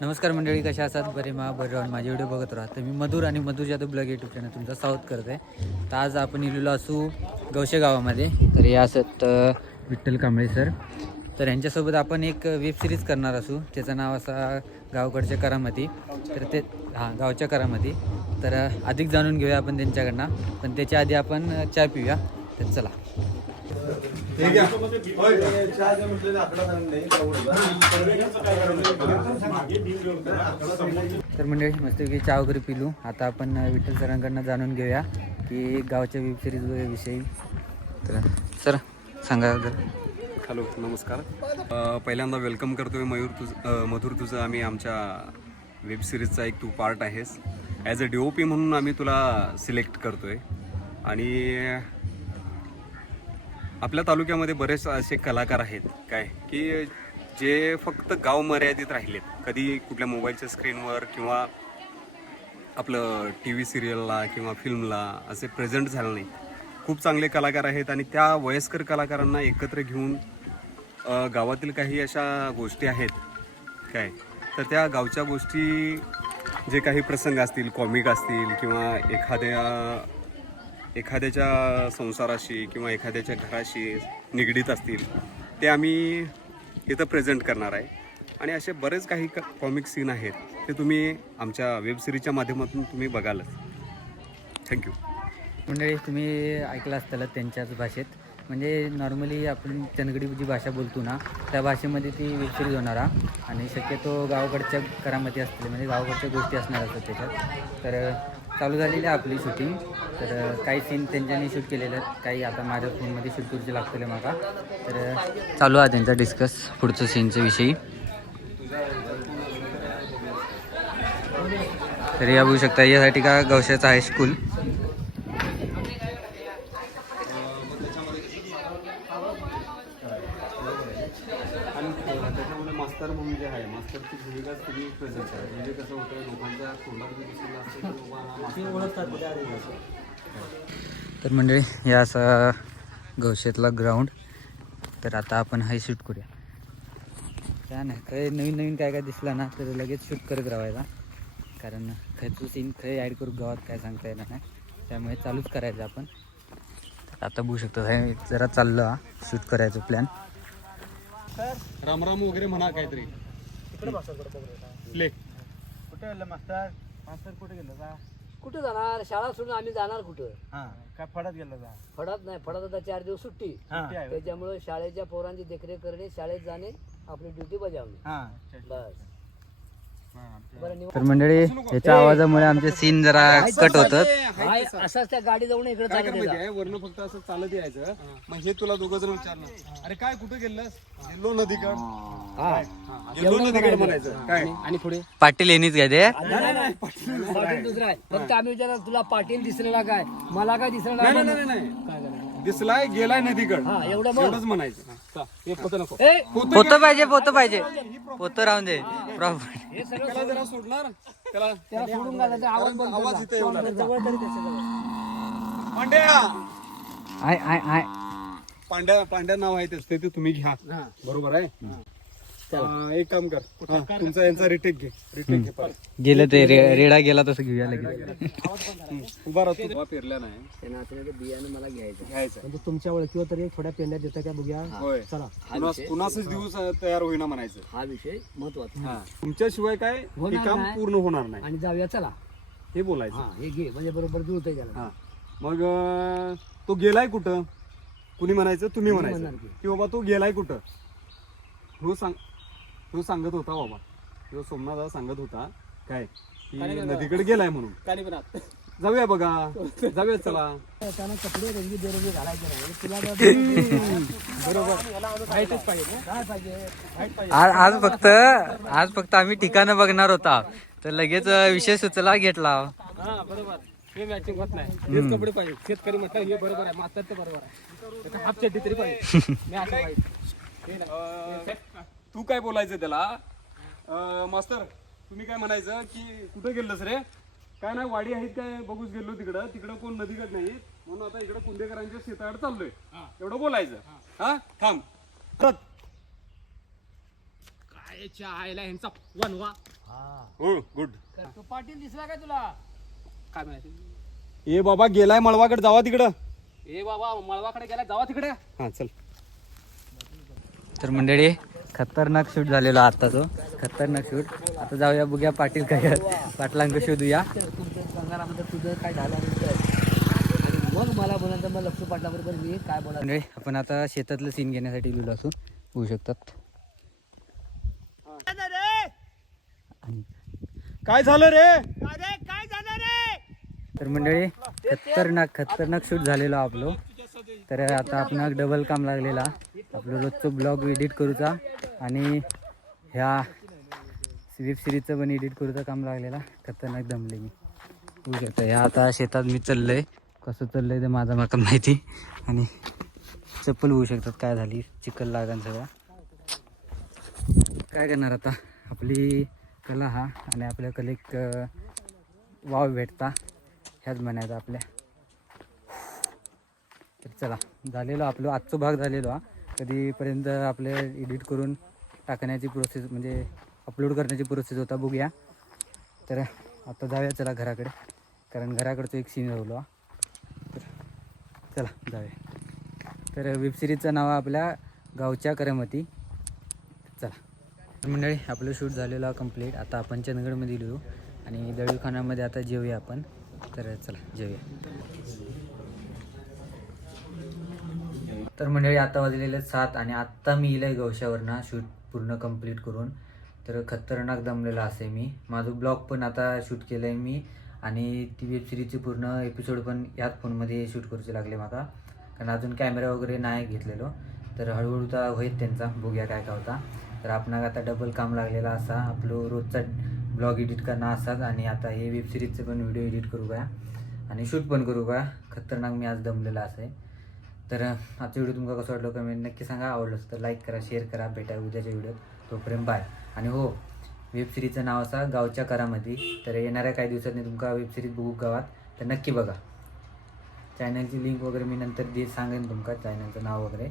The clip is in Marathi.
नमस्कार मंडळी, कशा असतात? बरे बरं राहून माझे व्हिडिओ बघत राहा. तर मी मधुर आणि मधुर जाधव ब्लॉग यूट्यूब चॅनल तुमचा साऊथ करत आहे. तर आज आपण इलेलो असू गवशे गावामध्ये. तर हे असत विठ्ठल कांबळे सर. तर यांच्यासोबत आपण एक वेब सिरीज करणार असू. त्याचं नाव असा गावकडच्या करामती. तर ते गावच्या करामती. तर अधिक जाणून घेऊया आपण त्यांच्याकडनं. पण त्याच्या आधी आपण चहा पिऊया. तर चला. तर मंडळी मस्तपैकी चहा वगैरे पिलू. आता आपण विठ्ठल सरांकडनं जाणून घेऊया की गावच्या वेब सिरीज विषयी. तर सर सांगा जर. हॅलो, नमस्कार. पहिल्यांदा वेलकम करतोय मधुर तुझं आम्ही आमच्या वेब सिरीजचा एक तू पार्ट आहेस. ॲज अ DOP म्हणून आम्ही तुला सिलेक्ट करतोय. आणि आपल्या तालुक्यामध्ये बरेच असे कलाकार आहेत काय की जे फक्त गाव मर्यादित राहिलेत. कधी कुठल्या मोबाईलच्या स्क्रीनवर किंवा आपलं TV सिरियलला किंवा फिल्मला असे प्रेझेंट झाले नाही. खूप चांगले कलाकार आहेत आणि त्या वयस्कर कलाकारांना एकत्र घेऊन गावातील काही अशा गोष्टी आहेत काय, तर त्या गावच्या गोष्टी जे काही प्रसंग असतील, कॉमिक असतील किंवा एखाद्याच्या संसाराशी किंवा एखाद्याच्या घराशी निगडीत असतील, ते आम्ही इथं प्रेझेंट करणार आहे. आणि असे बरेच काही कॉमिक सीन आहेत ते तुम्ही आमच्या वेब सिरीजच्या माध्यमातून तुम्ही बघालच. थँक्यू. मंडळी तुम्ही ऐकलं असताल त्यांच्याच भाषेत. म्हणजे नॉर्मली आपण चंदगडी जी भाषा बोलतो ना, त्या भाषेमध्ये ती वेब सिरीज होणार आहे. आणि शक्यतो गावाकडच्या करामती असतील, म्हणजे गावाकडच्या गोष्टी असणार असतात त्याच्यात. तर चालू झालेली आहे आपली शूटिंग. तर काही सीन त्यांच्यानी शूट केलेले आहेत, काही आता माझ्या फोनमध्ये शूट करूचे लागतील मला. तर चालू आहे त्यांचा डिस्कस पुढचं सीनच्या विषयी. तर या बघू शकता, यासाठी का गवशाचं आहे स्कूल. आणि त्याच्यामध्ये मास्तर म्हणून जे आहे, मास्तरची भूमिकाच तुम्ही प्रेझेंट आहे. म्हणजे कसं होतं, लोकांच्या तोंडात दिसलेलं असतं की लोकांना ओळखतात. तर मंडळी या असा गवशेतला ग्राउंड. तर आता आपण हाय शूट करूया. काय नाही, काही नवीन नवीन काय काय दिसलं ना तर लगेच शूट करत राहायला. कारण खयचं सीन खय ॲड करू गावात काय सांगता येणार नाही, त्यामुळे चालूच करायचं आपण. तर आता बघू शकतो हे जरा चाललं शूट करायचं प्लॅन. रामराम वगैरे म्हणा काहीतरी. प्ले. कुठे गेलं मास्तर? मास्तर कुठे गेलं का? कुठं जाणार? शाळा सोडून आम्ही जाणार कुठं? हा, काय फडात गेलं का? फडात नाही, फडात आता 4 दिवस सुट्टी. सुट्टी आहे. त्याच्यामुळे शाळेच्या पोरांची देखरेख करणे, शाळेत जाणे, आपली ड्युटी बजावणे. हा, बस. बरं तर मंडळी याच्या आवाजामुळे आमचे सीन जरा कट होतात. हाय, असाच त्या गाडी जाऊन इकडे काय चालत कर माहिती यायचा. आहे, वरनं फक्त असं चालत यायचं. मग हे तुला दोघं जण विचारलं, अरे काय कुठं गेलंस? गेलो नदीकड. हा. गेलो नदीकड म्हणायचं काय. आणि पुढे पाटील यांनीच काय ते. पाटील दुसरा आहे. फक्त आम्ही विचारलं तुला पाटील दिसलेला काय, मला काय दिसलेला नाही काय? नाही नाही काय नाही, करायचं? दिसलाय गेलाय नदीकड, हा, एवढं मग. एवढंच म्हणायचं. हे पोतं नको. ए, पोतं पाहिजे, पोतं पाहिजे, पोतं राहून दे प्रॉपर्टी. हे सगळं त्याला जरा सोडणार त्याला. त्याला सोडून घालायचं. आवाज बंद आवाज कर. इथे येऊ लागला. जवळ तरी त्याच्याजवळ. पांड्या. आय आय आय पांड्या नाव आहे त्याचं, ते तुम्ही घ्या. हा. बरोबर आहे. एक काम कर, तुमचा यांचा रिटेक घे. रिटेक घे परत. गेलं ते रेडा गेला तसं घेऊया लगेच. उभा राहतो. उभा पेरल्या नाही त्यांना असं बियाणं मला घ्यायचं. घ्यायचं. म्हणजे तुमच्या ओळखीवर तरी थोड्या पेंड्या देता का बघूया. होय. चला, कुणाच दिवस तयार होईना म्हणायचं. हा विषय महत्वाचा. हा. तुमच्याशिवाय काय हे होणार काम नाही. पूर्ण होणार नाही आणि जाऊया चला. हे बोलायचं. हा, हे घे म्हणजे बरोबर जुळतंय त्याला. हा. मग तो गेलाय कुठं, कुणी म्हणायचं, तुम्ही म्हणायचं म्हणणार की. की बाबा तो गेलाय कुठं. तो सांगत होता बाबा, तो सोमनाथ सांगत होता काय की नदीकडे गेलाय म्हणून. जाऊया बघा, जाऊया चला. त्यानं कपडे रंगी बेरंगी घालायचे नाही. तुला माहितीच पाहिजे काय पाहिजे. आज फक्त आम्ही ठिकाणं बघणार होता, तर लगेच विषय सुचला घेतला. हा बरोबर, हे मॅचिंग होत नाही. हेच कपडे पाहिजे. शेतकरी म्हटलं हे बरोबर आहे, मास्तर ते बरोबर आहे. हाफ चड्डी तरी पाहिजे. मी असं पाहिजे. तू काय बोलायचं त्याला, मास्तर तुम्ही काय म्हणायचं की कुठं गेलंस रे, काय नाही वाडी आहेत काय बघूच गेलो तिकडं, तिकडं कोण नदीकड नाही म्हणून आता इकडं कुंडेकरांच्या शेताकडे चाललोय, एवढं बोलायचं. हा थांब. काय याच्या आईला यांचा वनवा हो गुड तो पाटील दिसला काय तुला? काय माहिती ए बाबा गेलाय मळवाकडे जावा तिकडं. ए बाबा मळवाकडे गेला जावा तिकडे हा चल. तर मंडळी खतरनाक शूट झालेला आता तो खतरनाक शूट. आता जाऊया बघूया पाटील काय पाटलांक शोधूया. तुमच्या संघामध्ये तुझं काय झालं मग मला बोलायचं मग लक्ष पाटलाबरोबर मी काय बोला. मंडळी आपण आता शेतातलं सीन घेण्यासाठी गेलो असून होऊ शकतात. आणि काय झालं रे? तर मंडळी खतरनाक शूट झालेला आपलो. तर आता आपण डबल काम लागलेला आपलं रोजचं ब्लॉग एडिट करूचा आणि ह्या वेब सिरीजचं पण एडिट करूचा काम लागलेला. खतरनाक दमले मी होऊ शकतं. ह्या आता शेतात मी चाललंय. कसं चाललंय ते माझा माका माहिती. आणि चप्पल होऊ शकतात काय झाली चिखल लागण सगळं. काय करणार आता आपली कला हा आणि आपल्या कलेक वाव भेटता ह्याच म्हणायचं आपल्या. तर चला झालेलो आपलं आजचा भाग झालेलो हा. कधीपर्यंत आपले एडिट करून टाकण्याची प्रोसेस म्हणजे अपलोड करण्याची प्रोसेस होता बघूया. तर आता जाऊया चला घराकडे कारण घराकडचं एक सीन राहिलो. तर चला जाऊया. तर वेबसिरीजचं नाव आपल्या गावच्या करमती. चला मंडळी आपलं शूट झालेलं कंप्लीट. आता आपण चंदगडमध्ये गेलो आणि दळीखान्यामध्ये आता जेवूया आपण. तर चला जेवूया. तर मंडळी आता वाजलेले 7 आणि आत्ता मी येईल गवशावरनं शूट पूर्ण कंप्लीट करून. तर खतरनाक दमलेला असे मी. माझं ब्लॉग पण आता शूट केलं आहे मी आणि ती वेबसिरीजची पूर्ण एपिसोड पण याच फोनमध्ये शूट करूचे लागले माका कारण अजून कॅमेरा वगैरे नाही घेतलेलो. तर हळूहळू तर होईल त्यांचा बघूया काय काय होता. तर आपण आता डबल काम लागलेला असा आपलं रोजचा ब्लॉग एडिट करणं असाच आणि आता हे वेबसिरीजचं पण व्हिडिओ एडिट करू का आणि शूट पण करू का. खतरनाक मी आज दमलेला असे. तर आजचा व्हिडिओ तुम्हाला कसं वाटलं कमेंट नक्की सांगा. आवडलं तर लाईक करा शेअर करा. भेटा उद्याच्या व्हिडिओत. तोपर्यंत बाय. आणि हो वेबसिरीजचं नाव असा गावच्या करामध्ये. तर येणाऱ्या काही दिवसांनी तुमका वेबसिरीज बघू गावात तर नक्की बघा. चॅनलची लिंक वगैरे मी नंतर सांगेन तुमका चॅनलचं नाव वगैरे.